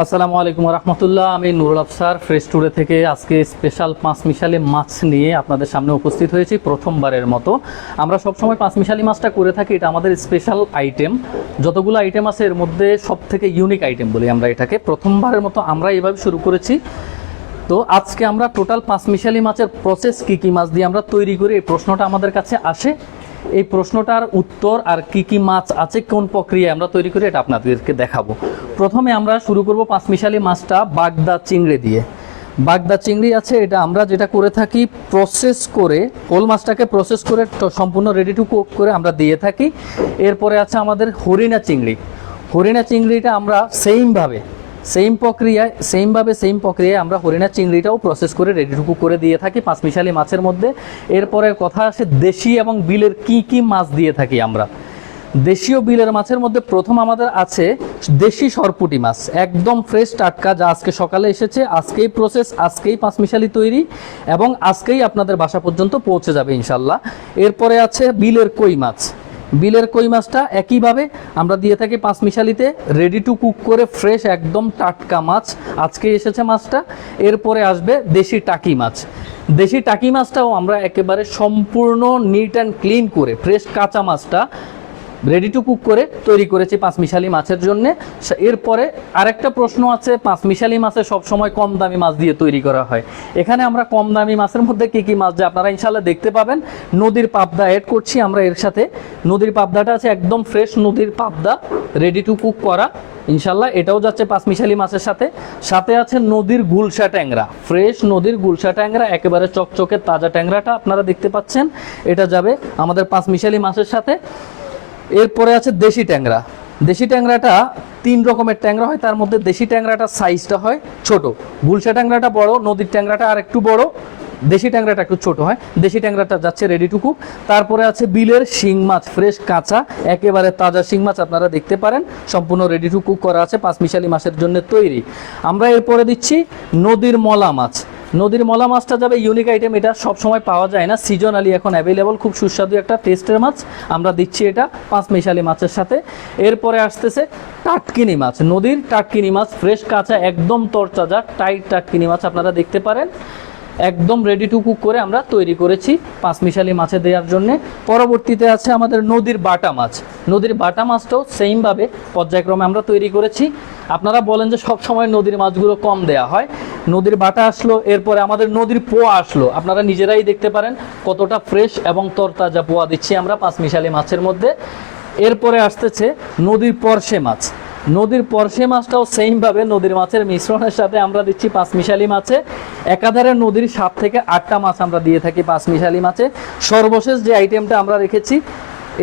আসসালামু আলাইকুম রহমতুল্লাহ। আমি নুরুল আফসার ফ্রেশ ট্যুরে থেকে আজকে স্পেশাল পাঁচমিশালি মাছ নিয়ে আপনাদের সামনে উপস্থিত হয়েছি প্রথমবারের মতো। আমরা সবসময় পাঁচমিশালি মাছটা করে থাকি, এটা আমাদের স্পেশাল আইটেম। যতগুলো আইটেম আছে এর মধ্যে সব থেকে ইউনিক আইটেম বলি আমরা এটাকে। প্রথমবারের মতো আমরা এভাবে শুরু করেছি। তো আজকে আমরা টোটাল পাঁচমিশালি মাছের প্রসেস কী মাছ দিয়ে আমরা তৈরি করি, এই প্রশ্নটা আমাদের কাছে আসে। এই প্রশ্নটার উত্তর আর কি মাছ আছে, কোন প্রক্রিয়ায় আমরা তৈরি করি, এটা আপনাদেরকে দেখাবো। প্রথমে আমরা শুরু করব পাঁচমিশালি মাছটা বাগদা চিংড়ি দিয়ে। বাগদা চিংড়ি আছে, এটা আমরা যেটা করে থাকি প্রসেস করে, কোল মাছটাকে প্রসেস করে সম্পূর্ণ রেডি টু কুক করে আমরা দিয়ে থাকি। এরপরে আছে আমাদের হরিণা চিংড়ি। হরিণা চিংড়িটা আমরা সেম প্রক্রিয়ায় আমরা হরিণা চিংড়িটাও প্রসেস করে রেডি টু কুক করে দিয়ে থাকি পাঁচমিশালি মাছের মধ্যে। এরপরে কথা আসে দেশি এবং বিলের কি মাছ দিয়ে থাকি আমরা। দেশীয় বিলের মাছের মধ্যে প্রথম আমাদের আছে দেশি সরপুঁটি মাছ, একদম ফ্রেশ টাটকা, যা আজকে সকালে এসেছে, আজকেই প্রসেস, আজকেই পাঁচমিশালি তৈরি এবং আজকেই আপনাদের বাসা পর্যন্ত পৌঁছে যাবে ইনশাল্লাহ। এরপরে আছে বিলের কই মাছ। বিলের কই মাছটা একইভাবে আমরা দিয়ে থাকি পাঁচমিশালিতে রেডি টু কুক করে, ফ্রেশ একদম টাটকা মাছ, আজকে এসেছে মাছটা। এরপরে আসবে দেশি টাকি মাছ। দেশি টাকি মাছটাও আমরা একেবারে সম্পূর্ণ নিট অ্যান্ড ক্লিন করে ফ্রেশ কাঁচা মাছটা রেডি টু কুক করে তৈরি করেছি পাঁচমিশালি মাছের জন্য। এরপরে আরেকটা প্রশ্ন আছে, পাঁচমিশালি মাছে সবসময় কম দামি মাছ দিয়ে তৈরি করা হয়। এখানে আমরা কম দামি মাছের মধ্যে কি মাছ যে আপনারা ইনশাল্লাহ দেখতে পাবেন, নদীর পাবদা অ্যাড করছি আমরা এর সাথে। নদীর পাবদাটা আছে একদম ফ্রেশ নদীর পাবদা, রেডি টু কুক করা ইনশাল্লাহ, এটাও যাচ্ছে পাঁচমিশালি মাছের সাথে। সাথে আছে নদীর গুলশা ট্যাংরা, ফ্রেশ নদীর গুলশা ট্যাংরা, একেবারে চকচকে তাজা ট্যাংরাটা আপনারা দেখতে পাচ্ছেন, এটা যাবে আমাদের পাঁচমিশালি মাছের সাথে। এরপরে আছে দেশি ট্যাংরা। দেশি ট্যাংরাটা 3 রকমের ট্যাংরা হয়, তার মধ্যে দেশি ট্যাংরাটা সাইজটা হয় ছোট, গুলশা ট্যাংরাটা বড়, নদীর ট্যাংরাটা আর একটু বড়, দেশি ট্যাংরাটা একটু ছোট হয়। দেশি ট্যাংরাটা যাচ্ছে রেডি টু কুক। তারপরে আছে বিলের শিং মাছ, ফ্রেশ কাঁচা একেবারে তাজা শিং মাছ আপনারা দেখতে পারেন, সম্পূর্ণ রেডি টু কুক করা আছে, পাঁচমিশালি মাছের জন্য তৈরি। আমরা এরপরে দিচ্ছি নদীর মলা মাছ। নদীর মলা মাছটা যাবে ইউনিক আইটেম, এটা সব সময় পাওয়া যায় না, সিজনালি এখন অ্যাভেলেবল, খুব সুস্বাদু একটা টেস্টের মাছ, আমরা দিচ্ছি এটা পাঁচমিশালি মাছের সাথে। এরপরে আসতেছে টাটকিনি মাছ, নদীর টাটকিনি মাছ, ফ্রেশ কাঁচা একদম তরতাজা টাইট টাটকিনি মাছ আপনারা দেখতে পারেন, একদম রেডি টু কুক করে আমরা তৈরি করেছি পাঁচমিশালি মাছে দেওয়ার জন্য। পরবর্তীতে আছে আমাদের নদীর বাটা মাছ। নদীর বাটা মাছটাও সেমভাবে পর্যায়ক্রমে আমরা তৈরি করেছি। আপনারা বলেন যে সব সময় নদীর মাছগুলো কম দেয়া হয়, নদীর বাটা আসলো, এরপরে আমাদের নদীর পোয়া আসলো, আপনারা নিজেরাই দেখতে পারেন কতটা ফ্রেশ এবং তরতাজা পোয়া দিচ্ছি আমরা পাঁচমিশালি মাছের মধ্যে। এরপরে আসতেছে নদীর পরশে মাছ। নদীর পরশে মাছটাও সেমভাবে নদীর মাছের মিশ্রণের সাথে আমরা দিচ্ছি পাঁচমিশালি মাছে। একাধারে নদীর 7 থেকে 8টা মাছ আমরা দিয়ে থাকি পাঁচমিশালি মাছে। সর্বশেষ যে আইটেমটা আমরা রেখেছি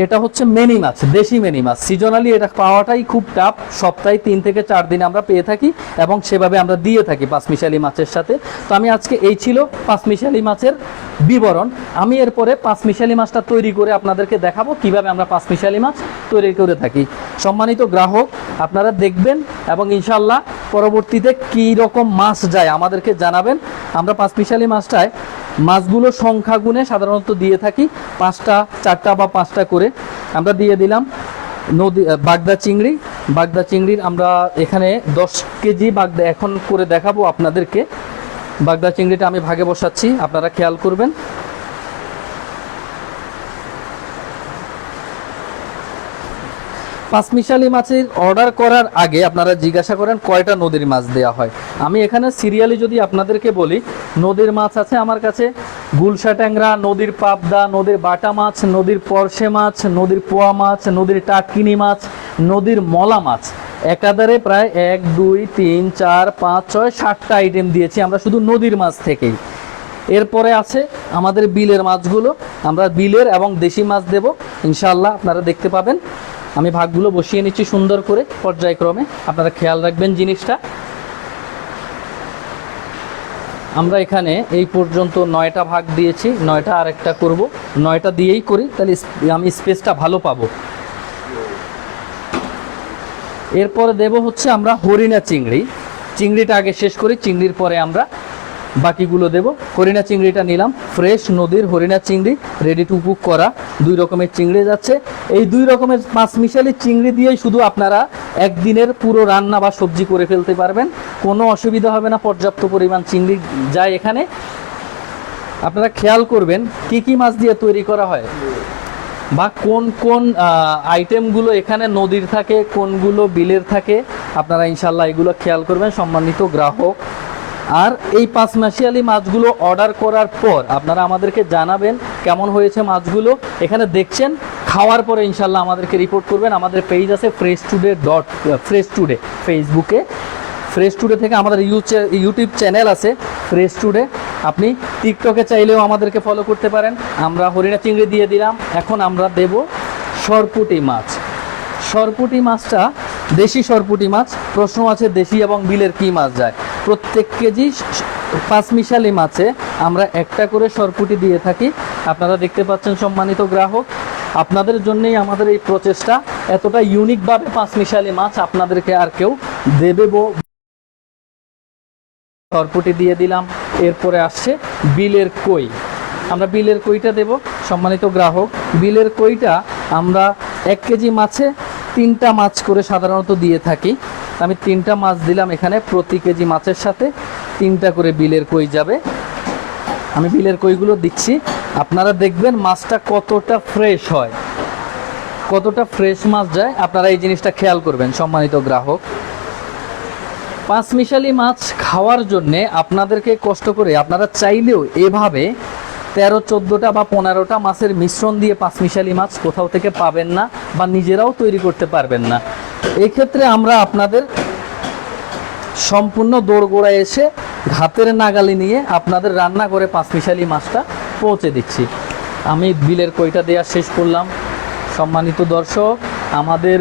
এটা হচ্ছে মেনি মাছ, দেশি মেনি মাছ। সিজনালি এটা পাওয়াটাই খুব টাফ, সপ্তাহে 3 থেকে 4 দিন আমরা পেয়ে থাকি এবং সেভাবে আমরা দিয়ে থাকি পাঁচমিশালি মাছের সাথে। তো আমি আজকে এই ছিল পাঁচমিশালি মাছের বিবরণ। আমি এরপরে পাঁচমিশালি মাছটা তৈরি করে আপনাদেরকে দেখাবো কিভাবে আমরা পাঁচমিশালি মাছ তৈরি করে থাকি। সম্মানিত গ্রাহক, আপনারা দেখবেন এবং ইনশাল্লাহ পরবর্তীতে কী রকম মাছ যায় আমাদেরকে জানাবেন। আমরা পাঁচমিশালি মাছটায় মাছগুলো সংখ্যা গুণে সাধারণত দিয়ে থাকি 5টা 4টা বা 5টা করে আমরা দিয়ে দিলাম। বাগদা চিংড়ির আমরা এখানে 10 কেজি বাগদা এখন করে দেখাবো আপনাদেরকে। বাগদা চিংড়িটা আমি ভাগে বসাচ্ছি, আপনারা খেয়াল করবেন। পাঁচমিশালি মাছের অর্ডার করার আগে আপনারা জিজ্ঞাসা করেন কয়টা নদীর মাছ দেওয়া হয়। আমি এখানে সিরিয়ালি যদি আপনাদেরকে বলি, নদীর মাছ আছে আমার কাছে গুলশা ট্যাংরা, নদীর পাবদা, নদীর বাটা মাছ, নদীর পরশে মাছ, নদীর পোয়া মাছ, নদীর টাটকিনি মাছ, নদীর মলা মাছ, একাধারে প্রায় 1 2 3 4 5 6 7টা আইটেম দিয়েছি আমরা শুধু নদীর মাছ থেকেই। এরপরে আছে আমাদের বিলের মাছগুলো, আমরা বিলের এবং দেশি মাছ দেব ইনশাআল্লাহ, আপনারা দেখতে পাবেন। আমি ভাগগুলো বসিয়ে নিচ্ছি সুন্দর করে পর্যায়ক্রমে, আপনারা খেয়াল রাখবেন জিনিসটা। আমরা এখানে এই পর্যন্ত 9টা ভাগ দিয়েছি, 9টা আরেকটা করব, 9টা দিয়েই করি, তাহলে আমি স্পেসটা ভালো পাবো। এরপরে দেব হচ্ছে আমরা হরিণা চিংড়িটা আগে শেষ করি, চিংড়ির পরে আমরা বাকিগুলো দেব। হরিণা চিংড়িটা নিলাম, ফ্রেশ নদীর হরিণা চিংড়ি, রেডি টু কুক করা। 2 রকমের চিংড়ি যাচ্ছে। এই 2 রকমের পাঁচমিশালি চিংড়ি দিয়েই শুধু আপনারা একদিনের পুরো রান্না বা সবজি করে ফেলতে পারবেন, কোনো অসুবিধা হবে না। পর্যাপ্ত পরিমাণ চিংড়ি যায় এখানে। আপনারা খেয়াল করবেন কি কি মাছ দিয়ে তৈরি করা হয় বা কোন কোন আইটেমগুলো এখানে নদীর থাকে, কোনগুলো বিলের থাকে, আপনারা ইনশাল্লাহ এগুলো খেয়াল করবেন সম্মানিত গ্রাহক। আর এই পাঁচমিশালি মাছগুলো অর্ডার করার পর আপনারা আমাদেরকে জানাবেন কেমন হয়েছে মাছগুলো। এখানে দেখছেন, খাওয়ার পরে ইনশাল্লাহ আমাদেরকে রিপোর্ট করবেন। আমাদের পেজ আছে ফ্রেশ টুডে ফেসবুকে, ফ্রেশ টুডে থেকে আমাদের ইউটিউব চ্যানেল আছে ফ্রেশ টুডে। আপনি টিকটকে চাইলেও আমাদেরকে ফলো করতে পারেন। আমরা হরিণা চিংড়ি দিয়ে দিলাম। এখন আমরা দেব সরপুঁটি মাছ। সরপুঁটি মাছটা দেশি সরপুঁটি মাছ। প্রশ্ন আছে দেশি এবং বিলের কি মাছ যায়। প্রত্যেক কেজি পাঁচমিশালি মাছে আমরা একটা করে সরপুঁটি দিয়ে থাকি। আপনারা দেখতে পাচ্ছেন সম্মানিত গ্রাহক, আপনাদের জন্যই আমাদের এই প্রচেষ্টা। এতটা ইউনিকভাবে পাঁচমিশালি মাছ আপনাদেরকে আর কেউ দেবে সরপুঁটি দিয়ে দিলাম। এরপরে আসছে বিলের কই। আমরা বিলের কইটা দেব সম্মানিত গ্রাহক। বিলের কইটা আমরা 1 কেজি মাছে 3টা মাছ করে সাধারণত দিয়ে থাকি। আমি 3টা মাছ দিলাম এখানে। প্রতি কেজি মাছের সাথে 3টা করে বিলের কই যাবে। আমি বিলের কইগুলো দিচ্ছি। আপনারা দেখবেন মাছটা কতটা ফ্রেশ হয়, কতটা ফ্রেশ মাছ যায়। আপনারা এই জিনিসটা খেয়াল করবেন সম্মানিত গ্রাহক। পাঁচমিশালি মাছ খাওয়ার জন্যে আপনাদেরকে কষ্ট করে, আপনারা চাইলেও এভাবে 13-14টা বা 15টা মাছের মিশ্রণ দিয়ে পাঁচমিশালি মাছ কোথাও থেকে পাবেন না বা নিজেরাও তৈরি করতে পারবেন না। এক্ষেত্রে আমরা আপনাদের সম্পূর্ণ দোরগোড়ায় এসে হাতের নাগালি নিয়ে আপনাদের রান্না করে পাঁচমিশালি মাছটা পৌঁছে দিচ্ছি। আমি বিলের কইটা দেওয়া শেষ করলাম। সম্মানিত দর্শক, আমাদের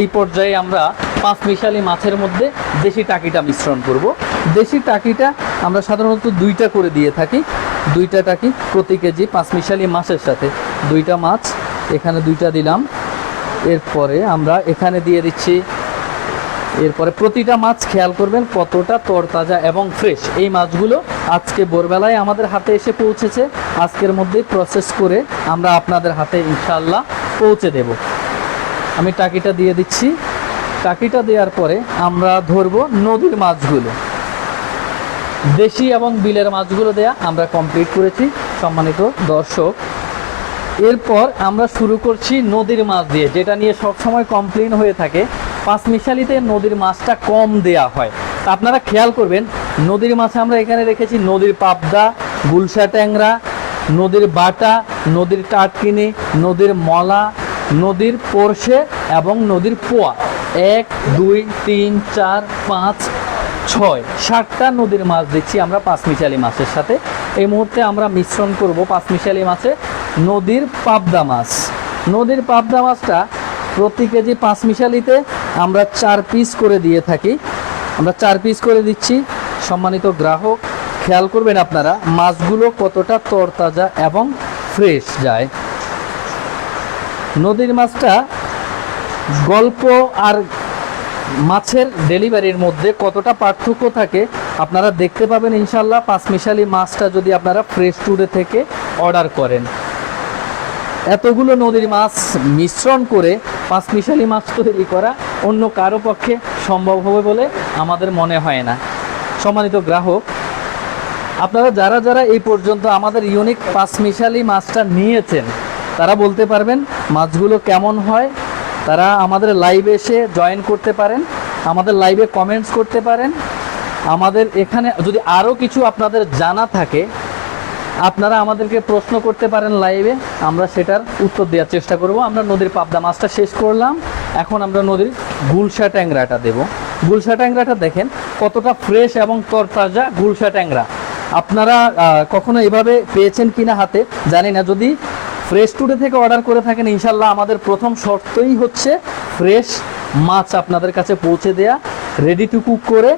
এই পর্যায়ে আমরা পাঁচমিশালি মাছের মধ্যে দেশি টাকিটা মিশ্রণ করব। দেশি টাকিটা আমরা সাধারণত 2টা করে দিয়ে থাকি। 2টা টাকি প্রতি কেজি পাঁচমিশালি মাছের সাথে। 2টা মাছ এখানে 2টা দিলাম। এরপরে আমরা এখানে দিয়ে দিচ্ছি। এরপরে প্রতিটা মাছ খেয়াল করবেন কতটা তরতাজা এবং ফ্রেশ। এই মাছগুলো আজকে ভোরবেলায় আমাদের হাতে এসে পৌঁছেছে। আজকের মধ্যেই প্রসেস করে আমরা আপনাদের হাতে ইনশাআল্লাহ পৌঁছে দেব। আমি টাকিটা দিয়ে দিচ্ছি। টাকিটা দেওয়ার পরে আমরা ধরবো নদীর মাছগুলো। দেশি এবং বিলের মাছগুলো দেয়া আমরা কমপ্লিট করেছি সম্মানিত দর্শক। এরপর আমরা শুরু করছি নদীর মাছ দিয়ে, যেটা নিয়ে সবসময় কমপ্লেন হয়ে থাকে। পাঁচমিশালিতে নদীর মাছটা কম দেয়া হয়। তা আপনারা খেয়াল করবেন, নদীর মাছে আমরা এখানে রেখেছি নদীর পাবদা, গুলশা ট্যাংরা, নদীর বাটা, নদীর টাটকিনি, নদীর মলা, নদীর পরশে এবং নদীর পোয়া। 1, 2, 3, 4, 5, 6, 7টা নদীর মাছ দিচ্ছি আমরা পাঁচমিশালি মাছের সাথে। এই মুহূর্তে আমরা মিশ্রণ করব পাঁচমিশালি মাছে নদীর পাবদা মাছ। নদীর পাবদা মাছটা প্রতি কেজি পাঁচমিশালিতে আমরা 4 পিস করে দিয়ে থাকি। আমরা 4 পিস করে দিচ্ছি। সম্মানিত গ্রাহক, খেয়াল করবেন আপনারা মাছগুলো কতটা তরতাজা এবং ফ্রেশ যায়। নদীর মাছটা গল্প আর মাছের ডেলিভারির মধ্যে কতটা পার্থক্য থাকে আপনারা দেখতে পাবেন ইনশাল্লাহ পাঁচমিশালি মাছটা যদি আপনারা ফ্রেশ টুডে থেকে অর্ডার করেন। এতগুলো নদীর মাছ মিশ্রণ করে পাঁচমিশালি মাছ তৈরি করা অন্য কারো পক্ষে সম্ভব হবে বলে আমাদের মনে হয় না। সম্মানিত গ্রাহক, আপনারা যারা যারা এই পর্যন্ত আমাদের ইউনিক পাঁচমিশালি মাছটা নিয়েছেন তারা বলতে পারবেন মাছগুলো কেমন হয়। তারা আমাদের লাইভে এসে জয়েন করতে পারেন, আমাদের লাইভে কমেন্টস করতে পারেন। আমাদের এখানে যদি আরও কিছু আপনাদের জানা থাকে আপনারা আমাদেরকে প্রশ্ন করতে পারেন লাইভে, আমরা সেটার উত্তর দেওয়ার চেষ্টা করব। আমরা নদীর পাবদা মাছটা শেষ করলাম। এখন আমরা নদীর গুলশা ট্যাংরাটা দেব। গুলশা ট্যাংরাটা দেখেন কতটা ফ্রেশ এবং তরতাজা গুলশা ট্যাংরা। আপনারা কখনো এভাবে পেয়েছেন কিনা হাতে জানি না। যদি ফ্রেশ টুডে থেকে অর্ডার করে থাকেন ইনশাল্লাহ আমাদের প্রথম শর্তই হচ্ছে ফ্রেশ মাছ আপনাদের কাছে পৌঁছে দেয়া, রেডি টু কুক করে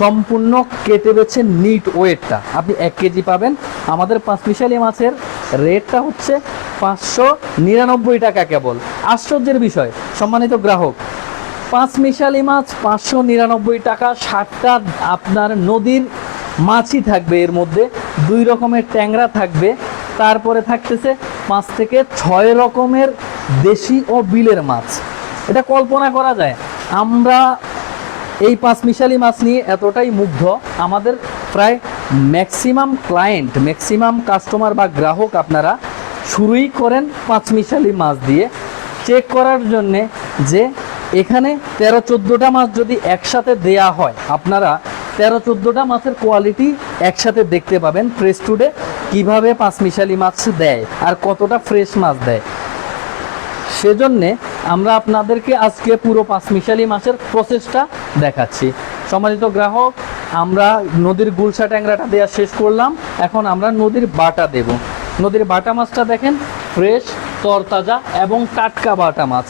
সম্পূর্ণ কেটে বেছে নিট ওয়েটটা আপনি 1 কেজি পাবেন। আমাদের পাঁচমিশালি মাছের রেটটা হচ্ছে 599 টাকা কেবল। আশ্চর্যের বিষয় সম্মানিত গ্রাহক, পাঁচমিশালি মাছ 599 টাকা। 7টা আপনার নদীর মাছই থাকবে, এর মধ্যে 2 রকমের ট্যাংরা থাকবে, তারপরে থাকতেছে 5 থেকে 6 রকমের দেশি ও বিলের মাছ। এটা কল্পনা করা যায়। আমরা এই পাঁচমিশালি মাছ নিয়ে এতটাই মুগ্ধ, আমাদের প্রায় ম্যাক্সিমাম ক্লায়েন্ট, ম্যাক্সিমাম কাস্টমার বা গ্রাহক আপনারা শুরুই করেন পাঁচমিশালি মাছ দিয়ে, চেক করার জন্যে যে এখানে 13-14টা মাছ যদি একসাথে দেয়া হয়, আপনারা 13-14টা মাছের কোয়ালিটি একসাথে দেখতে পাবেন ফ্রেশ টুডে কীভাবে পাঁচমিশালি মাছ দেয় আর কতটা ফ্রেশ মাছ দেয়। সেজন্যে আমরা আপনাদেরকে আজকে পুরো পাঁচমিশালি মাছের প্রসেসটা দেখাচ্ছি। সম্মানিত গ্রাহক, আমরা নদীর গুলশা ট্যাংরাটা দেওয়া শেষ করলাম, এখন আমরা নদীর বাটা দেব। নদীর বাটা মাছটা দেখেন ফ্রেশ, তরতাজা এবং টাটকা বাটা মাছ,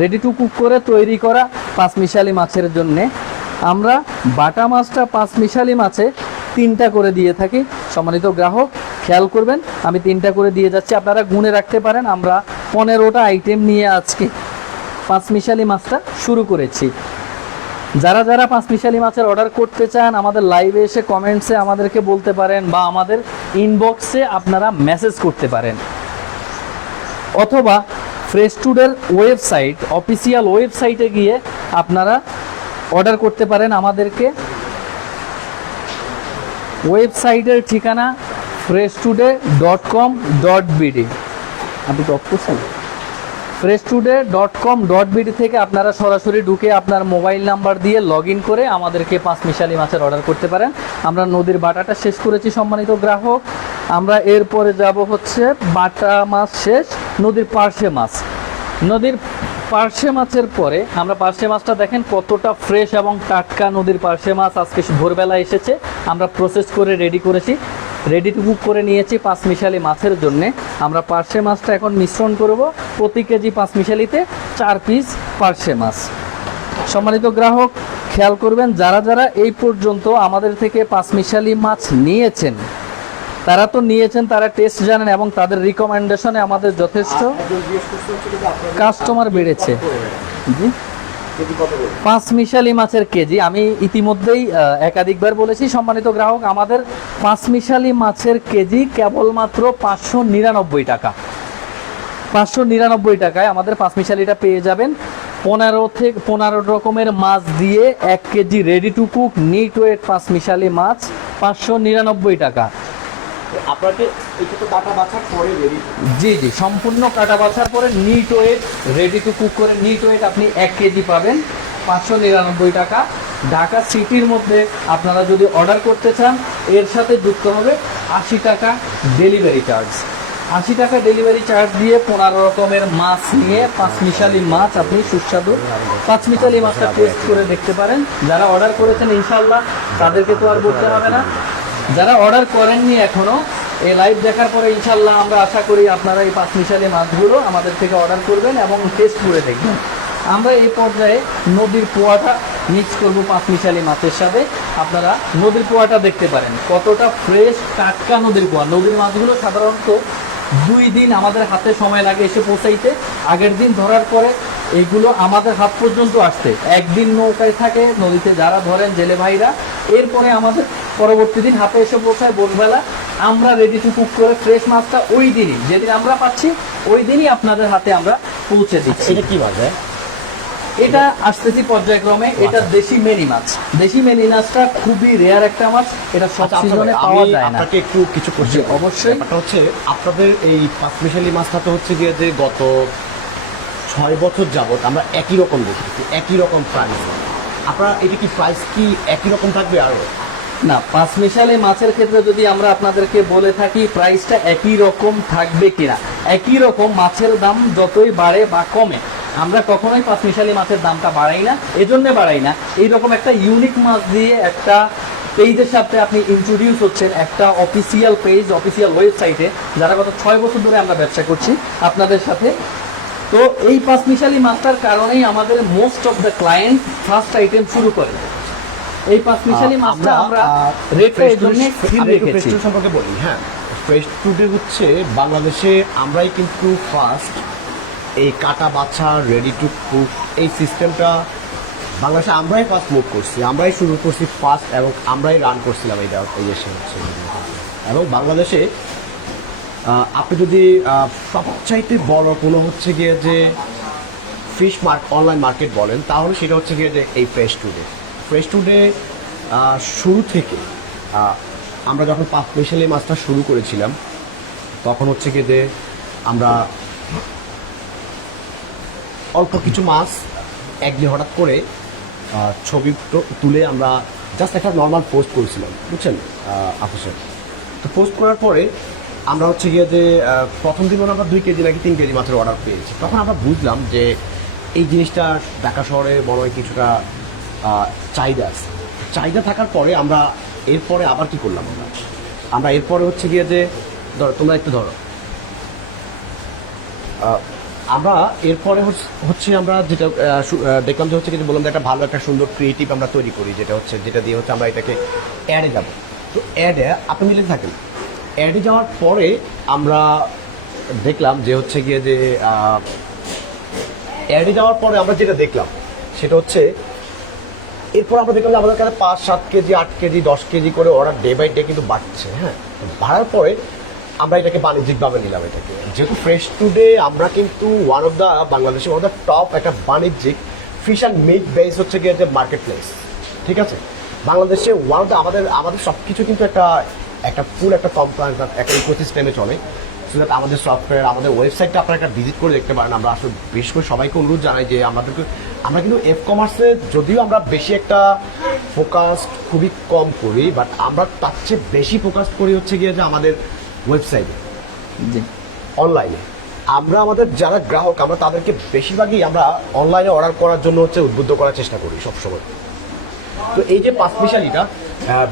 রেডি টু কুক করে তৈরি করা পাঁচমিশালি মাছের জন্যে আমরা বাটা মাছটা পাঁচমিশালি মাছে 3টা করে দিয়ে থাকি। সম্মানিত গ্রাহক খেয়াল করবেন, আমি 3টা করে দিয়ে যাচ্ছি, আপনারা গুনে রাখতে পারেন। আমরা 15টা আইটেম নিয়ে আজকে পাঁচমিশালি মাছটা শুরু করেছি। যারা যারা পাঁচমিশালি মাছের অর্ডার করতে চান আমাদের লাইভে এসে কমেন্টসে আমাদেরকে বলতে পারেন বা আমাদের ইনবক্সে আপনারা মেসেজ করতে পারেন, অথবা ফ্রেশ টুডের ওয়েবসাইট, অফিসিয়াল ওয়েবসাইটে গিয়ে আপনারা অর্ডার করতে পারেন আমাদেরকে। ওয়েবসাইটের ঠিকানা freshtoday.com.bd। আপনি টপ করছেন freshtoday.com.bd থেকে আপনারা সরাসরি ঢুকে আপনার মোবাইল নাম্বার দিয়ে লগ ইন করে আমাদেরকে পাঁচমিশালি মাছের অর্ডার করতে পারেন। আমরা নদীর বাটাটা শেষ করেছি সম্মানিত গ্রাহক, আমরা এরপরে যাব হচ্ছে বাটা মাছ শেষ, নদীর পার্শে মাছ। নদীর পার্শে মাছের পরে আমরা পার্শে মাছটা দেখেন কতটা ফ্রেশ এবং টাটকা নদীর পার্শে মাছ আজকে ভোরবেলা এসেছে, আমরা প্রসেস করে রেডি করেছি, রেডি টু কুক করে নিয়েছি পাঁচমিশালি মাছের জন্যে। আমরা পার্শে মাছটা এখন মিশ্রণ করব, প্রতি কেজি পাঁচমিশালিতে 4 পিস পার্শে মাছ। সম্মানিত গ্রাহক খেয়াল করবেন, যারা যারা এই পর্যন্ত আমাদের থেকে পাঁচমিশালি মাছ নিয়েছেন তারা তো নিয়েছেন, তারা টেস্ট জানেন এবং তাদের রিকমেন্ডেশনে আমাদের যথেষ্ট কাস্টমার বেড়েছে। জি, পাঁচমিশালি মাছের কেজি আমি ইতিমধ্যেই একাধিকবার বলেছি সম্মানিত গ্রাহক, আমাদের পাঁচমিশালি মাছের কেজি কেবলমাত্র 599 টাকা। 599 টাকায় আমাদের পাঁচমিশালিটা পেয়ে যাবেন। 15 রকমের মাছ দিয়ে 1 kg ready to cook net weight পাঁচমিশালি মাছ 599 টাকা। আপনাকে এটা তো কাটা বাছার পরে রেডি, জি জি, সম্পূর্ণ কাটা বাছার পরে net weight ready to cook করে নিট ওয়েট আপনি 1 কেজি পাবেন 599 টাকা। ঢাকা সিটির মধ্যে আপনারা যদি অর্ডার করতে চান এর সাথে যুক্ত হবে 80 টাকা ডেলিভারি চার্জ। 80 টাকা ডেলিভারি চার্জ দিয়ে 15 রকমের মাছ নিয়ে পাঁচমিশালি মাছ আপনি সুস্বাদু পাঁচমিশালি মাছটা টেস্ট করে দেখতে পারেন। যারা অর্ডার করেছেন ইনশাল্লাহ তাদেরকে তো আর বলতে হবে না, যারা অর্ডার করেননি এখনও এই লাইভ দেখার পরে ইনশাল্লাহ আমরা আশা করি আপনারা এই পাঁচমিশালি মাছগুলো আমাদের থেকে অর্ডার করবেন এবং টেস্ট করে দেখবেন। আমরা এই পর্যায়ে নদীর পোয়াটা মিক্স করব পাঁচমিশালি মাছের সাথে। আপনারা নদীর পোয়াটা দেখতে পারেন কতটা ফ্রেশ টাটকা নদীর পোয়া। নদীর মাছগুলো সাধারণত 2 দিন আমাদের হাতে সময় লাগে এসে পৌঁছাইতে, আগের দিন ধরার পরে এইগুলো আমাদের হাত পর্যন্ত আসতে একদিন নৌকায় থাকে নদীতে যারা ধরেন জেলে ভাইরা, এরপরে আমাদের পরবর্তী দিন হাতে এসে পৌঁছায় ভোরবেলা। আমরা রেডি টু কুক করে ফ্রেশ মাছটা ওই দিনই, যেদিন আমরা পাচ্ছি ওই দিনই আপনাদের হাতে আমরা পৌঁছে দিচ্ছি। এটা কি মাছ? এটা আসতেছি পর্যায়ক্রমে। এটা দেশি মেনি মাছ। দেশি মেনি মাছটা খুবই রেয়ার একটা মাছ, এটা সব সিজনে পাওয়া যায় না। আপনাকে একটু কিছু কোশ্চেন অবশ্যই। ব্যাপারটা হচ্ছে আপনাদের এই পাঁচমিশালি মাছটা তো হচ্ছে গিয়ে যে গত 6 বছর যাবত আমরা একই রকম দেখতেছি, একই রকম প্রাইস। আপনারা এটা কি প্রাইস কি একই রকম থাকবে? আরও না, পাঁচমিশালি মাছের ক্ষেত্রে যদি আমরা আপনাদেরকে বলে থাকি প্রাইসটা একই রকম থাকবে কিনা, একই রকম। মাছের দাম যতই বাড়ে বা কমে আমরা কখনোই পাঁচমিশালি মাছের দামটা বাড়াই না। এজন্য বাড়াই না, এইরকম একটা ইউনিক মাছ দিয়ে একটা পেজের সাথে আপনি ইন্ট্রোডিউস হচ্ছেন, একটা অফিসিয়াল পেজ, অফিসিয়াল ওয়েবসাইটে, যারা গত 6 বছর ধরে আমরা ব্যবসা করছি আপনাদের সাথে। তো এই পাঁচমিশালি মাছটার কারণেই আমাদের most of the client first item শুরু করে। এই পাঁচমিশালি মাছটা আমরা রেটটা এই জন্য স্থির রেখেছি। সম্পর্কে বলি, হ্যাঁ, ফ্রেশ টুডে হচ্ছে বাংলাদেশে আমরাই কিন্তু ফার্স্ট এই কাটা বাছা রেডি টু কুক এই সিস্টেমটা বাংলাদেশে আমরাই ফার্স্ট মুভ করছি, আমরাই শুরু করছি ফার্স্ট, এবং আমরাই রান করছিলাম এইটা এই দেশে হচ্ছে। এবং বাংলাদেশে আপনি যদি সবচাইতে বড় কোনো হচ্ছে গিয়ে যে ফিশ অনলাইন মার্কেট বলেন, তাহলে সেটা হচ্ছে গিয়ে যে এই ফ্রেশ টুডে শুরু থেকে আমরা যখন স্পেশালি মাছটা শুরু করেছিলাম, তখন হচ্ছে গিয়ে যে আমরা অল্প কিছু মাছ একদিন হঠাৎ করে ছবি তুলে আমরা জাস্ট একটা নর্মাল পোস্ট করেছিলাম, বুঝছেন আফিসের। তো পোস্ট করার পরে আমরা হচ্ছে গিয়ে যে প্রথম দিন আমরা 2 কেজি নাকি 3 কেজি মাছের অর্ডার পেয়েছি। তখন আমরা বুঝলাম যে এই জিনিসটা ঢাকা শহরে বড় কিছুটা চাহিদা আছে। চাহিদা থাকার পরে আমরা এরপরে আবার কি করলাম, আমরা এরপরে হচ্ছে গিয়ে যে ধরো তোমরা একটু ধরো, আমরা এরপরে হচ্ছে আমরা যেটা দেখলাম যে হচ্ছে কি বললাম যে একটা ভালো একটা সুন্দর ক্রিয়েটিভ আমরা তৈরি করি, যেটা দিয়ে হচ্ছে আমরা এটাকে অ্যাডে যাব। তো অ্যাডে আপনি মিলে থাকেন, অ্যাডে যাওয়ার পরে আমরা দেখলাম যে হচ্ছে গিয়ে যে অ্যাডে যাওয়ার পরে আমরা যেটা দেখলাম সেটা হচ্ছে এরপর আমরা দেখলাম যে আমাদের কাছে 5-7 কেজি 8 কেজি 10 কেজি করে অর্ডার ডে বাই ডে কিন্তু বাড়ছে। হ্যাঁ, বাড়ার পরে আমরা এটাকে বাণিজ্যিকভাবে নিলাম। এটাকে যেহেতু ফ্রেশ টুডে আমরা কিন্তু বাংলাদেশের ওয়ান অফ দ্য টপ একটা বাণিজ্যিক ফিশ অ্যান্ড মিট বেস হচ্ছে গিয়ে যে মার্কেট প্লেস, ঠিক আছে। বাংলাদেশে ওয়ান অফ দ্য আমাদের সব কিছু কিন্তু একটা ফুল একটা কমপ্লায়েন্স একটা ইকোসিস্টেমে চলে। সো দ্যাট আমাদের সফটওয়্যার, আমাদের ওয়েবসাইটটা আপনারা একটা ভিজিট করে দেখতে পারেন। আমরা আসলে বিশেষ করে সবাইকে অনুরোধ জানাই যে আমরা কিন্তু কমার্সে যদিও আমরা বেশি একটা ফোকাস খুবই কম করি, বাট আমরা তার চেয়ে বেশি ফোকাস করি হচ্ছে গিয়ে যে আমাদের ওয়েবসাইটে, অনলাইনে। আমরা আমাদের যারা গ্রাহক আমরা তাদেরকে বেশিরভাগই আমরা অনলাইনে অর্ডার করার জন্য হচ্ছে উদ্বুদ্ধ করার চেষ্টা করি সবসময়। তো এই যে পাঁচমিশালিটা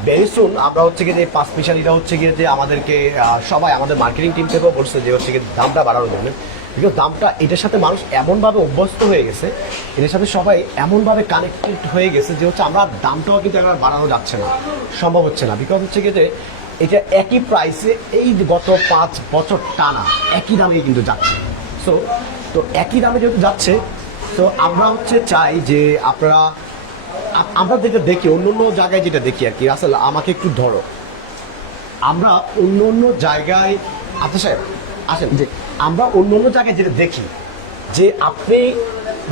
ভেরি সুন আমরা হচ্ছে গিয়ে যে পাঁচমিশালিটা হচ্ছে গিয়ে যে আমাদেরকে সবাই আমাদের মার্কেটিং টিম থেকেও বলছে যে হচ্ছে গিয়ে দামটা বাড়ানোর জন্য, বিকজ দামটা এটার সাথে মানুষ এমনভাবে অভ্যস্ত হয়ে গেছে, এটার সাথে সবাই এমনভাবে কানেক্টেড হয়ে গেছে যে হচ্ছে আমরা দামটাও কিন্তু এখন বাড়ানো যাচ্ছে না, সম্ভব হচ্ছে না। বিকজ হচ্ছে গিয়ে যে এটা একই প্রাইসে এই গত 5 বছর টানা একই দামে কিন্তু যাচ্ছে। তো একই দামে যেহেতু যাচ্ছে, তো আমরা হচ্ছে চাই যে আমরা যেটা দেখি অন্য জায়গায় যেটা দেখি আর কি, আসলে আমাকে একটু ধরো, আমরা অন্য জায়গায় আচ্ছা সাহেব আসেন যে আমরা অন্য জায়গায় যেটা দেখি যে আপনি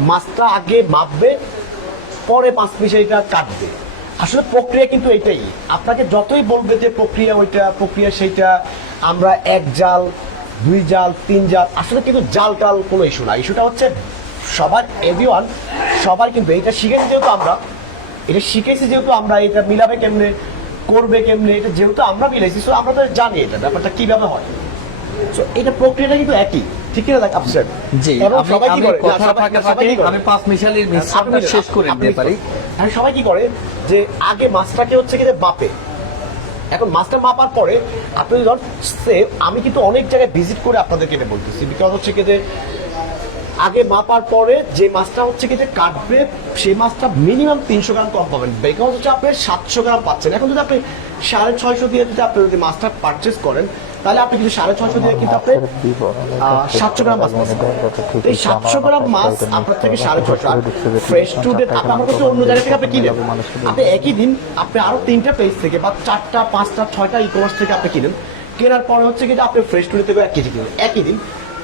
মাছটা আগে মাপবে, পরে 5 মিশালিটা কাটবে। আসলে প্রক্রিয়া কিন্তু এটাই, আপনাকে যতই বলবে যে প্রক্রিয়া সেইটা, আমরা 1 জাল 2 জাল 3 জাল, আসলে কিন্তু জাল টাল কোনো ইস্যু না। ইস্যুটা হচ্ছে সবার কিন্তু এটা শিখেছি, যেহেতু আমরা এটা মিলাবে কেমনে, করবে কেমনে, এটা যেহেতু আমরা মিলাইছি, সো আমরা তো জানি এটা ব্যাপারটা কিভাবে হয়। সো এটা প্রক্রিয়াটা কিন্তু একই, ঠিক না? দেখ আপনি জি, এবং সবাই কি করে, আমি পাঁচমিশালির মিশ্রণটা শেষ করে দিতে পারি। আর সবাই কি করে যে আগে মাছটাকে হচ্ছে কি যে মাপে, এখন মাছটা মাপার পরে আপনি ধর আমি কিন্তু অনেক জায়গায় ভিজিট করে আপনাদেরকে এটা বলতেছি, বিকজ হচ্ছে কি যে আগে মাপার পরে যে মাছটা হচ্ছে কি যে কাটবে, সেই মাছটা মিনিমাম 300 গ্রাম কম পাবেন, বিকজ হচ্ছে আপনি 700 গ্রাম পাচ্ছেন। এখন যদি আপনি 650 দিয়ে যদি মাছটা পারচেস করেন, তাহলে আপনি কিন্তু 650 দিয়ে কিন্তু আপনি 700 গ্রাম মাছ পাচ্ছেন। এই 700 গ্রাম মাছ আপনার থেকে 650 ফ্রেশ টুডে আপনার কাছে অন্য জায়গা থেকে আপনি কিনেন, আপনি একই দিন আপনি আরো 3টা পেজ থেকে বা 4টা 5টা 6টা ই-কমার্স থেকে আপনি কিনেন, কেনার পরে হচ্ছে কি যে আপনি ফ্রেশ টুডে থেকে 1 কেজি কিনেন একই দিন,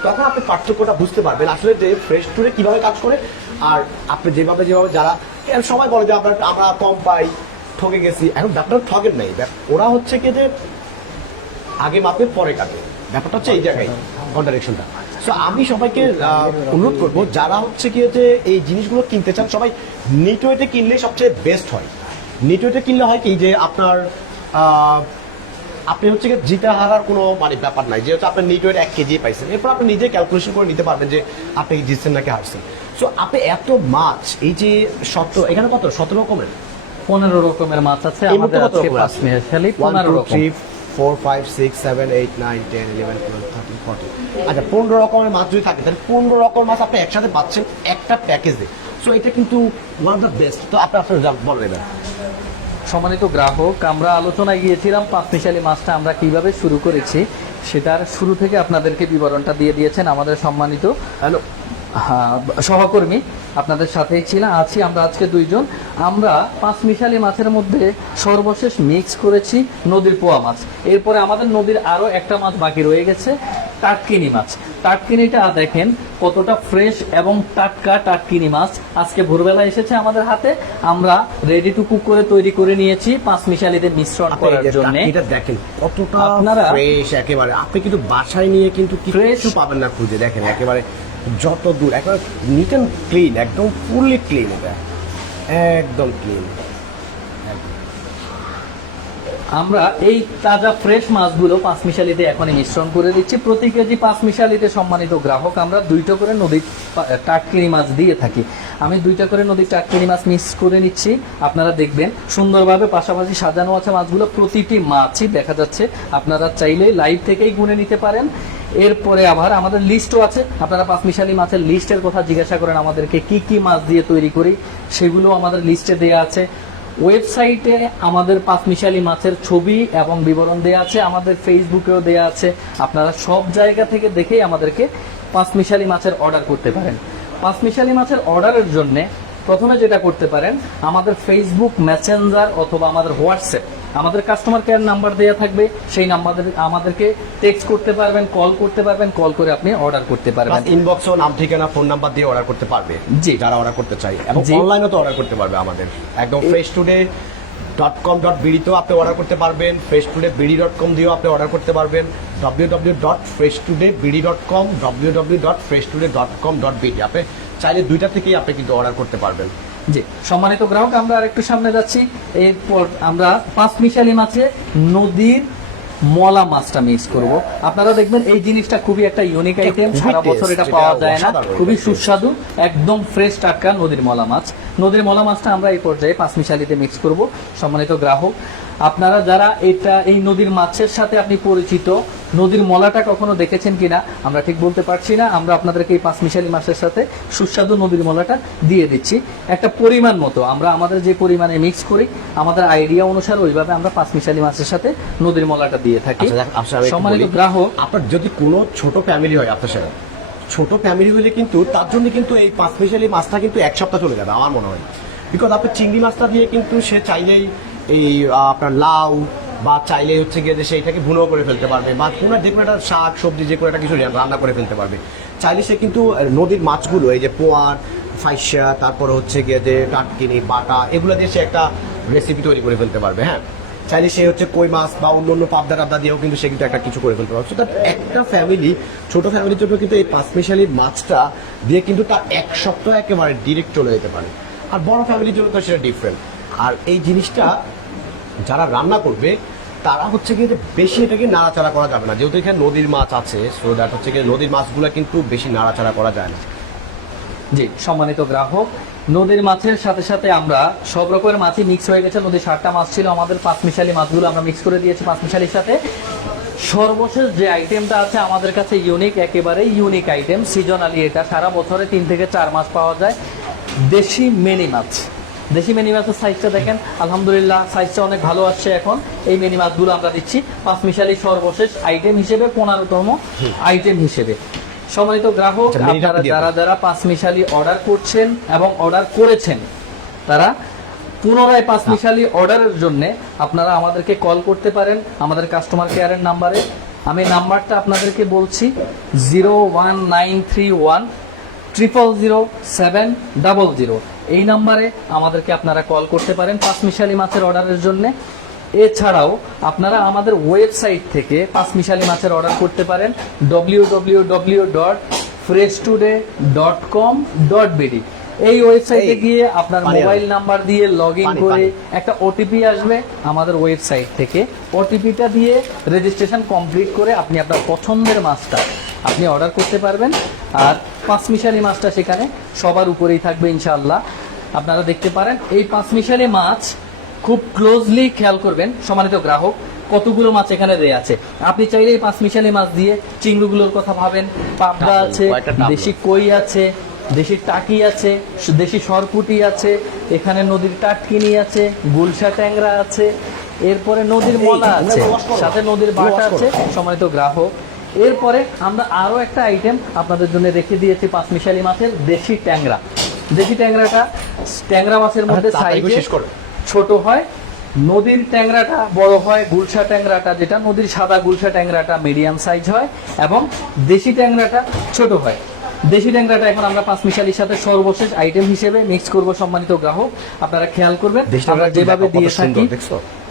তখন আপনি পার্থক্যটা বুঝতে পারবেন আসলে যে ফ্রেশ টুডে কিভাবে কাজ করে। আর আপনি যেভাবে যারা সবাই বলে যে আমরা কম পাই, ঠকে গেছি, এখন ব্যাপারটা ঠকেন নাই, ওরা হচ্ছে কি যে আগে মাপে পরে কাটে, ব্যাপারটা হচ্ছে এই জায়গায় কন্ট্রাডিকশনটা। সো আমি সবাইকে অনুরোধ করবো যারা হচ্ছে কি যে এই জিনিসগুলো কিনতে চান, সবাই নিটওয়েতে কিনলে সবচেয়ে বেস্ট হয়। নিটওয়েতে কিনলে হয় কি যে আপনি হচ্ছে কি জিতে হারার কোনো মানে ব্যাপার নাই, যে হচ্ছে আপনার নিটওয়েট 1 কেজি পাইছেন, এরপর আপনি নিজে ক্যালকুলেশন করে নিতে পারবেন যে আপনি কি জিতছেন নাকি হারছেন। সো আপনি এত মাছ এই যে এখানে কত 17 রকমের 15 রকমের মাছ আছে আমাদের আজকে পাঁচমিশালি 15 রকম। 4 5 6 7 8 9 10 11 12 13 14, আচ্ছা 15 রকমের মাছ যদি থাকে তাহলে 15 রকমের মাছ আপনি একসাথে পাচ্ছেন একটা প্যাকেজে। সো এটা কিন্তু ওয়ান অফ দ্য বেস্ট। তো আপনার বলে দেবেন। সম্মানিত গ্রাহক, আমরা আলোচনায় গিয়েছিলাম পাঁচমিশালি মাছটা আমরা কিভাবে শুরু করেছি, সেটার শুরু থেকে আপনাদেরকে বিবরণটা দিয়ে দিয়েছেন আমাদের সম্মানিত হ্যাঁ, সহকর্মী আপনাদের সাথেই আছি আমরা আজকে দুইজন। আমরা পাঁচমিশালি মাছের মধ্যে সর্বশেষ মিক্স করেছি নদীর পোয়া মাছ। এরপরে আমাদের নদীর আরো একটা মাছ বাকি রয়ে গেছে, টাটকিনি মাছ। টাটকিনিটা দেখেন কতটা ফ্রেশ এবং টাটকা টাটকিনি মাছ আজকে ভোরবেলা এসেছে আমাদের হাতে। আমরা রেডি টু কুক করে তৈরি করে নিয়েছি পাঁচমিশালিতে মিশ্রণ করার জন্য। এটা দেখেন কতটা আপনারা ফ্রেশ একেবারে, আপনি কিন্তু বাসায় নিয়ে কিন্তু Fresh কিছু পাবেন না খুঁজে। দেখেন একেবারে যত দূর একেবারে নিট অ্যান্ড ক্লিন, একদম ফুললি ক্লিন, এটা একদম ক্লিন। আমরা এই তাজা ফ্রেশ মাছগুলো পাঁচমিশালিতে এখনই মিশ্রণ করে দিচ্ছি। প্রতি কেজি পাঁচমিশালিতে সম্মানিত গ্রাহক আমরা 2টা করে নদীর টাটকিনি মাছ দিয়ে থাকি। আমি 2টা করে নদীর টাটকিনি মাছ মিক্স করে নিচ্ছি। আপনারা দেখবেন সুন্দরভাবে পাশাপাশি সাজানো আছে মাছগুলো, প্রতিটি মাছই দেখা যাচ্ছে। আপনারা চাইলে লাইভ থেকেই গুনে নিতে পারেন। এরপরে আবার আমাদের লিস্টও আছে, আপনারা পাঁচমিশালি মাছের লিস্টের কথা জিজ্ঞাসা করেন আমাদেরকে কি কি মাছ দিয়ে তৈরি করি, সেগুলো আমাদের লিস্টে দেওয়া আছে। ওয়েবসাইটে আমাদের পাঁচমিশালি মাছের ছবি এবং বিবরণ দেওয়া আছে, আমাদের ফেসবুকেও দেওয়া আছে। আপনারা সব জায়গা থেকে দেখেই আমাদেরকে পাঁচমিশালি মাছের অর্ডার করতে পারেন। পাঁচমিশালি মাছের অর্ডারের জন্য প্রথমে যেটা করতে পারেন, আমাদের ফেসবুক মেসেঞ্জার অথবা আমাদের হোয়াটসঅ্যাপ, আমাদের কাস্টমার কেয়ার নাম্বার দেওয়া থাকবে, সেই নাম্বার আমাদেরকে টেক্সট করতে পারবেন, কল করতে পারবেন, কল করে আপনি অর্ডার করতে পারবেন। ইনবক্সও নাম ঠিকানা ফোন নাম্বার দিয়ে অর্ডার করতে পারবে জি, যারা অর্ডার করতে চায়, এবং জি। অনলাইনেও তো অর্ডার করতে পারবে। আমাদের একদম freshtoday.com.bd তেও আপনি অর্ডার করতে পারবেন, freshtodaybd.com দিয়েও আপনি অর্ডার করতে পারবেন, www.freshtodaybd.com, www.freshtoday.com.bd আপনি চাইলে 2টা থেকেই আপনি কিন্তু অর্ডার করতে পারবেন। জি সম্মানিত গ্রাহক, আমরা আরেকটু সামনে যাচ্ছি। এরপর আমরা পাঁচমিশালি মাছে নদীর মলা মাছটা মিক্স করব। আপনারা দেখবেন এই জিনিসটা খুবই একটা ইউনিক আইটেম, সারা বছর এটা পাওয়া যায় না, খুবই সুস্বাদু, একদম ফ্রেশ টাটকা নদীর মলা মাছ। নদীর মলা মাছটা আমরা এই পর্যায়ে পাঁচমিশালিতে মিক্স করব। সম্মানিত গ্রাহক, আপনারা যারা এই নদীর মাছের সাথে আপনি পরিচিত, নদীর মলাটা কখনো দেখেছেন কিনা আমরা ঠিক বলতে পারছি না। আমরা আপনাদেরকে এই পাঁচমিশালি মাছের সাথে সুস্বাদু নদীর মলাটা দিয়ে দিচ্ছি একটা পরিমাণ মতো। আমরা আমাদের যে পরিমাণে মিক্স করি, আমাদের আইডিয়া অনুসারে ওইভাবে আমরা পাঁচমিশালি মাছের সাথে নদীর মলাটা দিয়ে থাকি। সম্মানিত গ্রাহক, আপনার যদি কোনো ছোট ফ্যামিলি হয়, আপনার সাথে ছোট ফ্যামিলি হলে কিন্তু তার জন্য কিন্তু এই পাঁচমিশালি মাছটা কিন্তু এক সপ্তাহ চলে যাবে আমার মনে হয়। বিকজ আপনার চিংড়ি মাছটা দিয়ে কিন্তু সে চাইলেই এই আপনার লাউ বা চাইলে হচ্ছে গিয়ে যে সেইটাকে ভুনো করে ফেলতে পারবে, বা কোনো যে কোনো একটা শাক সবজি যে কোনো একটা কিছু রান্না করে ফেলতে পারবে। চাইলে সে কিন্তু নদীর মাছগুলো এই যে পোয়ার, ফাইসা, তারপর হচ্ছে গিয়ে যে টাটকিনি, বাটা, এগুলো দিয়ে সে একটা রেসিপি তৈরি করে ফেলতে পারবে। হ্যাঁ, চাইলে সে হচ্ছে কই মাছ বা অন্য অন্য পাবদা টাবদা দিয়েও কিন্তু সে কিন্তু একটা কিছু করে ফেলতে পারবে। তার একটা ফ্যামিলি, ছোট ফ্যামিলির জন্য কিন্তু এই পাঁচমিশালি মাছটা দিয়ে কিন্তু তার এক সপ্তাহ একেবারে ডিরেক্ট চলে যেতে পারে। আর বড় ফ্যামিলির জন্য তো সেটা ডিফারেন্ট। আর এই জিনিসটা যারা রান্না করবে তারা হচ্ছে গিয়ে বেশি এটাকে নাড়াচাড়া করা যাবে না, যেহেতু এখানে নদীর মাছ আছে, সো দ্যাট হচ্ছে গিয়ে নদীর মাছগুলো কিন্তু বেশি নাড়াচাড়া করা যায় না। জি সম্মানিত গ্রাহক, নদীর মাছের সাথে সাথে আমরা সব রকমের মাছই মিক্স হয়ে গেছে। নদীর 7টা মাছ ছিল, আমাদের পাঁচমিশালি মাছগুলো আমরা মিক্স করে দিয়েছি পাঁচমিশালির সাথে। সর্বশেষ যে আইটেমটা আছে আমাদের কাছে ইউনিক, একেবারেই ইউনিক আইটেম, সিজনালি, এটা সারা বছরে 3 থেকে 4 মাস পাওয়া যায়, দেশি মিনি মাছ। দেশি মিনি মাছের সাইজটা দেখেন, আলহামদুলিল্লাহ সাইজটা অনেক ভালো আসছে এখন। এই মিনি মাছগুলো আমরা দিচ্ছি পাঁচমিশালি সর্বশেষ আইটেম হিসেবে, 15তম আইটেম হিসেবে। সম্মানিত গ্রাহক, আপনারা যারা যারা পাঁচমিশালি অর্ডার করছেন এবং অর্ডার করেছেন, তারা পুনরায় পাঁচমিশালি অর্ডারের জন্য আপনারা আমাদেরকে কল করতে পারেন আমাদের কাস্টমার কেয়ারের নাম্বারে। আমি নাম্বারটা আপনাদেরকে বলছি, 01931000700। এই নাম্বারে আমাদেরকে আপনারা কল করতে পারেন পাঁচমিশালি মাছের অর্ডারের জন্য। এছাড়াও আপনারা আমাদের ওয়েবসাইট থেকে পাঁচমিশালি মাছের অর্ডার করতে পারেন, www.freshtoday.com.bd। এই ওয়েবসাইটে গিয়ে আপনার মোবাইল নাম্বার দিয়ে লগ ইন করে একটা ওটিপি আসবে আমাদের ওয়েবসাইট থেকে। ওটিপিটা দিয়ে রেজিস্ট্রেশন কমপ্লিট করে আপনি আপনার পছন্দের মাছটা আপনি অর্ডার করতে পারবেন। আর পাঁচমিশালি মাছটা সেখানে সবার উপরেই থাকবে ইনশাআল্লাহ। আপনারা দেখতে পারেন এই পাঁচমিশালি মাছ খুব ক্লোজলি খেয়াল করবেন সম্মানিত গ্রাহক, কতগুলো মাছ এখানে দেয়া আছে। আপনি চাইলে এই পাঁচমিশালি মাছ দিয়ে চিংড়িগুলোর কথা ভাবেন, পাবদা আছে, দেশি কই আছে, দেশি টাকি আছে, দেশি সরপুটি আছে, এখানে নদীর টাটকিনি আছে, গুলশা ট্যাংরা আছে, এরপরে নদীর মলা আছে, সাথে নদীর বাটা আছে। সম্মানিত গ্রাহক, এরপরে আমরা আরও একটা আইটেম আপনাদের জন্য রেখে দিয়েছি পাঁচমিশালি মাছের দেশি ট্যাংরা। দেশি ট্যাংরাটা ট্যাংরা মাছের মধ্যে সাইজে শেষ করো। ছোট হয়, নদীর ট্যাংরাটা বড় হয়, গুলশা ট্যাংরাটা যেটা নদীর সাদা গুলশা ট্যাংরাটা মিডিয়াম সাইজ হয় এবং দেশি ট্যাংরাটা ছোট হয়। দেশি ট্যাংরাটা এখন আমরা পাঁচমিশালির সাথে সর্বশেষ আইটেম হিসেবে মিক্স করব। সম্মানিত গ্রাহক আপনারা খেয়াল করবেন আমরা যেভাবে দিয়ে থাকি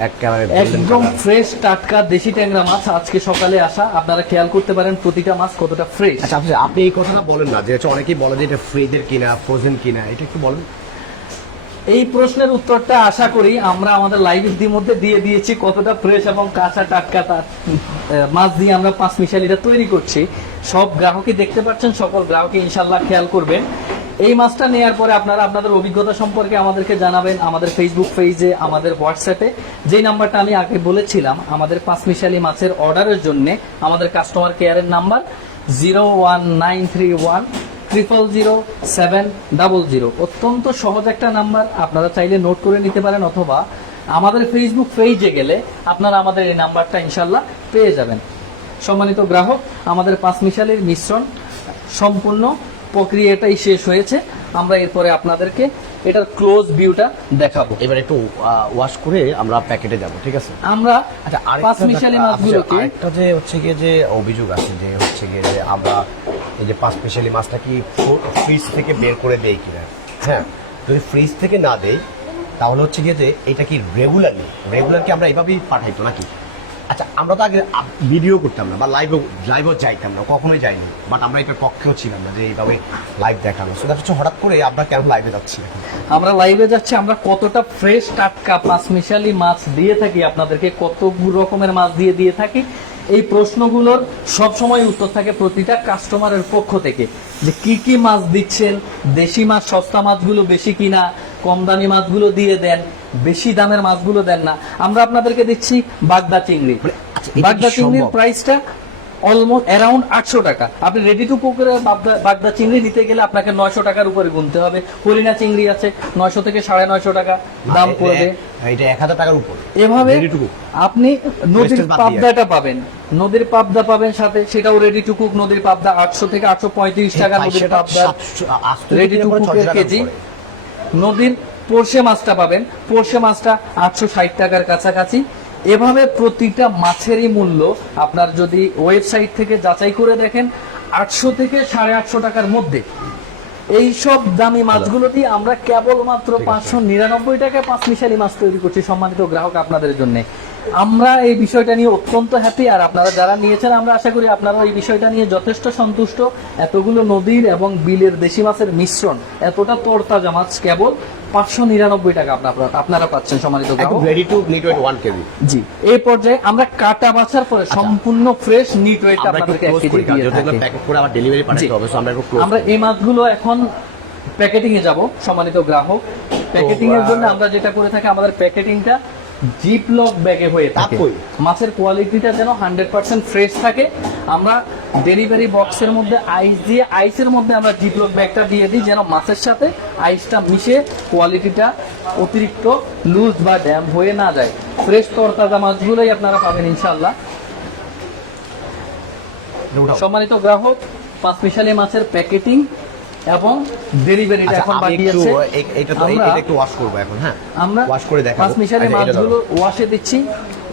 একদম ফ্রেশ টাটকা দেশি ট্যাংরা মাছ আজকে সকালে আসা, আপনারা খেয়াল করতে পারেন প্রতিটা মাছ কতটা ফ্রেশ। আচ্ছা আপনি এই কথাটা বলেন না যে অনেকেই বলে যে এটা ফ্রিজের কিনা ফ্রোজেন কিনা, এটা একটু বলেন। এই প্রশ্নের উত্তরটা আশা করি আমরা আমাদের লাইভ মধ্যে দিয়ে দিয়েছি, কতটা ফ্রেশ এবং কাঁচা টাটকা মাছ দিয়ে আমরা পাঁচমিশালিটা তৈরি করছি। সব গ্রাহকই দেখতে পাচ্ছেন, সকল গ্রাহকই ইনশাল্লাহ খেয়াল করবেন। এই মাছটা নেওয়ার পরে আপনারা আপনাদের অভিজ্ঞতা সম্পর্কে আমাদেরকে জানাবেন আমাদের ফেসবুক পেজে, আমাদের হোয়াটসঅ্যাপে। যেই নাম্বারটা আমি আগে বলেছিলাম আমাদের পাঁচমিশালি মাছের অর্ডারের জন্য আমাদের কাস্টমার কেয়ারের নাম্বার 01931 0000700। অত্যন্ত সহজ একটা নাম্বার, আপনারা চাইলে নোট করে নিতে পারেন অথবা আমাদের ফেসবুক পেজে গেলে আপনারা আমাদের এই নাম্বারটা ইনশাল্লাহ পেয়ে যাবেন। সম্মানিত গ্রাহক, আমাদের পাঁচমিশালির মিশ্রণ সম্পূর্ণ প্রক্রিয়াটাই শেষ হয়েছে। আমরা এরপরে আপনাদেরকে এটার ক্লোজ ভিউটা দেখাবো। এবার একটু ওয়াশ করে আমরা প্যাকেটে যাব, ঠিক আছে? আমরা আচ্ছা পাঁচমিশালি মাছগুলোকে একটা যে হচ্ছে গিয়ে যে অভিযোগ আছে যে হচ্ছে গিয়ে যে আমরা এই যে পাঁচমিশালি মাছটা কি ফ্রিজ থেকে বের করে দেই কিনা। হ্যাঁ, যদি ফ্রিজ থেকে না দেই তাহলে হচ্ছে গিয়ে যে এটা কি রেগুলার কি আমরা এইভাবেই পাঠাইতো নাকি? আচ্ছা, আমরা তো আগে ভিডিও করতাম না বা লাইভও যাইতাম না, কখনোই যাইনি, বাট আমরা এটার পক্ষেও ছিলাম না যে এইভাবে লাইভ দেখানো। সেটা হচ্ছে হঠাৎ করে আমরা কেন লাইভে যাচ্ছি? আমরা লাইভে যাচ্ছি, আমরা কতটা ফ্রেশ টাটকা পাঁচমিশালি মাছ দিয়ে থাকি আপনাদেরকে, কত রকমের মাছ দিয়ে থাকি, এই প্রশ্নগুলোর সব সময় উত্তর থাকে প্রতিটা কাস্টমারের পক্ষ থেকে যে কি কি মাছ দিচ্ছেন, দেশি মাছ সস্তা মাছগুলো বেশি কিনা, কম দামি মাছগুলো দিয়ে দেন, বেশি দামের মাছগুলো দেন না। আমরা আপনাদেরকে দিচ্ছি বাগদা চিংড়ি। বাগদা চিংড়ির প্রাইসটা অলমোস্ট অ্যারাউন্ড 800 টাকা। আপনি রেডি টু কুকের বাগদা চিংড়ি নিতে গেলে আপনাকে 900 টাকার উপরে গুনতে হবে। হরিণা চিংড়ি আছে 900 থেকে 950 টাকা দাম পড়বে, এটা 1000 টাকার উপর। এভাবে আপনি নদীর পাবদাটা পাবেন, নদীর পাবদা পাবেন সাথে, সেটাও রেডি টু কুক নদীর পাবদা 800 থেকে 835 টাকা নদীর পাবদা রেডি টু কুকের কেজি। নদীর পোরশে মাছটা পাবেন, পোরশে মাছটা 860 টাকার কাছাকাছি। এভাবে প্রতিটা মাছেরই মূল্য আপনার যদি ওয়েবসাইট থেকে যাচাই করে দেখেন 800 থেকে 850 টাকার মধ্যে। এই সব দামি মাছগুলো দিয়ে আমরা কেবলমাত্র 599 টাকায় পাঁচমিশালি মাছ তৈরি করছি সম্মানিত গ্রাহক আপনাদের জন্য। আমরা এই বিষয়টা নিয়ে অত্যন্ত হ্যাপি, আর আপনারা যারা নিয়েছেন আমরা আশা করি আপনারা এই বিষয়টা নিয়ে যথেষ্ট সন্তুষ্ট। এতগুলো নদীর এবং বিলের দেশি মাছের মিশ্রণ, এতটা তরতাজা মাছ কেবল 599 টাকা আপনারা পাচ্ছেন সম্মানিত গ্রাহক। Ready to net weight 1 kg. জি, এই পর্যায়ে আমরা কাটা বাছার পরে সম্পূর্ণ ফ্রেশ নিট ওয়েট আপনাদেরকে 1 কেজি দিয়ে থাকি। প্যাকেট করে আবার ডেলিভারি পাঠাতে হবে, সো আমরা একটু আমরা এই মাছগুলো এখন প্যাকেটিং এ যাব সম্মানিত গ্রাহক। প্যাকেটিং এর জন্য আমরা যেটা করে থাকি আমাদের প্যাকেটিংটা জিপলক ব্যাগে হয়ে থাকে। মাছের কোয়ালিটিটা যেন 100% ফ্রেশ থাকে, আমরা ডেলিভারি বক্সের মধ্যে আইস দিয়ে আইসের মধ্যে আমরা জিপলক ব্যাগটা দিয়ে দিই যেন মাছের সাথে আইসটা মিশে কোয়ালিটিটা অতিরিক্ত লুজ বা ড্যাম হয়ে না যায়। ফ্রেশ তরতাজা মাছগুলোই আপনারা পাবেন ইনশাআল্লাহ। সম্মানিত গ্রাহক, পাঁচমিশালি মাছের প্যাকেটিং এবং ডেলিভারিটা এখন বাকি আছে। এটা একটু ওয়াশ করব এখন। হ্যাঁ, আমরা ওয়াশ করে দেখাবো। পাঁচমিশালি মাছগুলো ওয়াশে দিচ্ছি,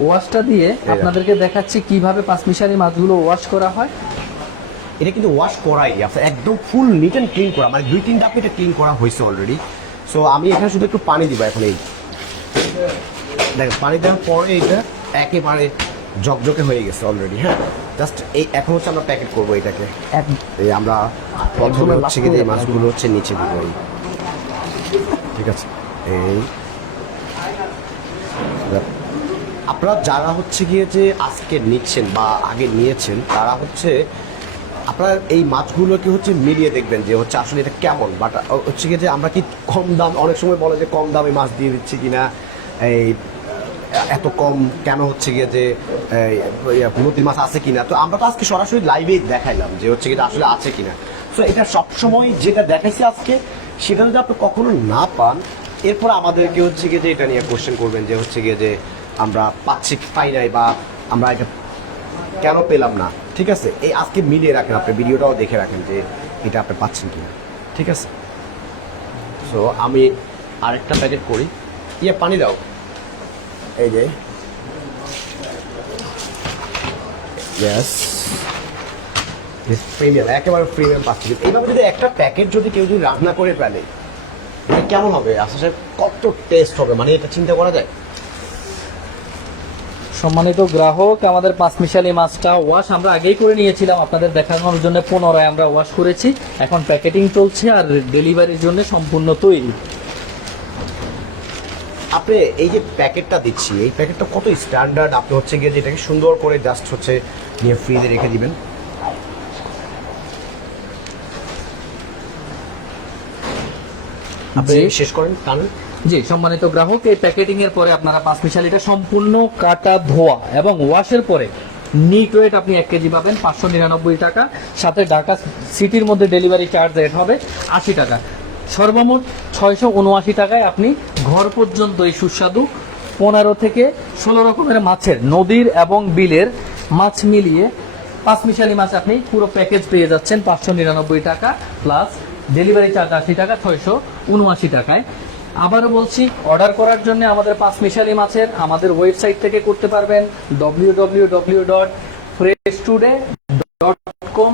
ওয়াশটা দিয়ে আপনাদেরকে দেখাচ্ছি কিভাবে পাঁচমিশালি মাছগুলো ওয়াশ করা হয়। এটা কিন্তু ওয়াশ করাই আছে, একদম ফুল নিট এন্ড ক্লিন করা, মানে 2-3 ধাপ এটা ক্লিন করা হয়েছে অলরেডি। সো আমি এখানে শুধু একটু পানি দিব এখন। এই দেখেন পানি দেওয়ার পরে এটা একেবারে জকজকে হয়ে গেছে অলরেডি। হ্যাঁ, জাস্ট এই এখন হচ্ছে আমরা প্যাকেট করবো এটাকে। এই আমরা প্রথমে হচ্ছে গিয়ে মাছগুলো হচ্ছে নিচে দিব, এই ঠিক আছে। এই আপনারা যারা হচ্ছে গিয়ে যে আজকে নিচ্ছেন বা আগে নিয়েছেন তারা হচ্ছে আপনার এই মাছগুলোকে হচ্ছে মিলিয়ে দেখবেন যে হচ্ছে আসলে এটা কেমন, বাট হচ্ছে গিয়ে যে আমরা কি কম দাম, অনেক সময় বলে যে কম দামে মাছ দিয়ে দিচ্ছি কিনা, এই এত কম কেন হচ্ছে গিয়ে যে নদীর মাছ আছে কিনা। তো আমরা তো আজকে সরাসরি লাইভে দেখাইলাম যে হচ্ছে গিয়ে আসলে আছে কিনা। সো এটা সবসময় যেটা দেখাইছি আজকে, সেটা যদি আপনি কখনো না পান এরপর আমাদেরকে হচ্ছে গিয়ে যে এটা নিয়ে কোশ্চেন করবেন যে হচ্ছে গিয়ে যে আমরা পাই নাই বা আমরা এটা কেন পেলাম না। ঠিক আছে, এই আজকে মিলিয়ে রাখেন, আপনি ভিডিওটাও দেখে রাখেন যে এটা আপনি পাচ্ছেন কিনা। ঠিক আছে, সো আমি আরেকটা প্যাকেট করি। পানি দাও, এই যে ইয়েস, প্রিমিয়াম, একেবারে প্রিমিয়াম পাচ্ছি। এইভাবে যদি একটা প্যাকেট যদি কেউ যদি রান্না করে ফেলে, এটা কেমন হবে আসলে, কত টেস্ট হবে, মানে এটা চিন্তা করা যায়। সম্মানিত গ্রাহক, আমাদের পাঁচমিশালি মাছটা ওয়াশ আমরা আগেই করে নিয়েছিলাম, আপনাদের দেখানোর জন্য পুনরায় আমরা ওয়াশ করেছি। এখন প্যাকেটিং চলছে আর ডেলিভারির জন্য সম্পূর্ণ তৈরি। আপনি এই যে প্যাকেটটা দিচ্ছি, এই প্যাকেটটা কত স্ট্যান্ডার্ড। আপনি হচ্ছে গিয়ে যেটাকে সুন্দর করে জাস্ট হচ্ছে নিয়ে ফ্রিজে রেখে দিবেন। আপনি শেষ করেন টান। জি সম্মানিত গ্রাহক, এই প্যাকেটিং এর পরে আপনারা পাঁচমিশালিটা সম্পূর্ণ কাটা ধোয়া এবং ওয়াশের পরে নিট ওয়েট আপনি 1 কেজি পাবেন 599 টাকা, সাথে ঢাকা সিটির মধ্যে ডেলিভারি চার্জ রেট হবে 80 টাকা। সর্বমোট 679 টাকায় আপনি ঘর পর্যন্ত এই সুস্বাদু 15 থেকে 16 রকমের মাছের, নদীর এবং বিলের মাছ মিলিয়ে পাঁচমিশালি মাছ আপনি পুরো প্যাকেজ পেয়ে যাচ্ছেন 599 টাকা প্লাস ডেলিভারি চার্জ 80 টাকা, 679 টাকায়। আবারও বলছি, অর্ডার করার জন্য আমাদের পাঁচমিশালি মাছের আমাদের ওয়েবসাইট থেকে করতে পারবেন www.freshtoday.com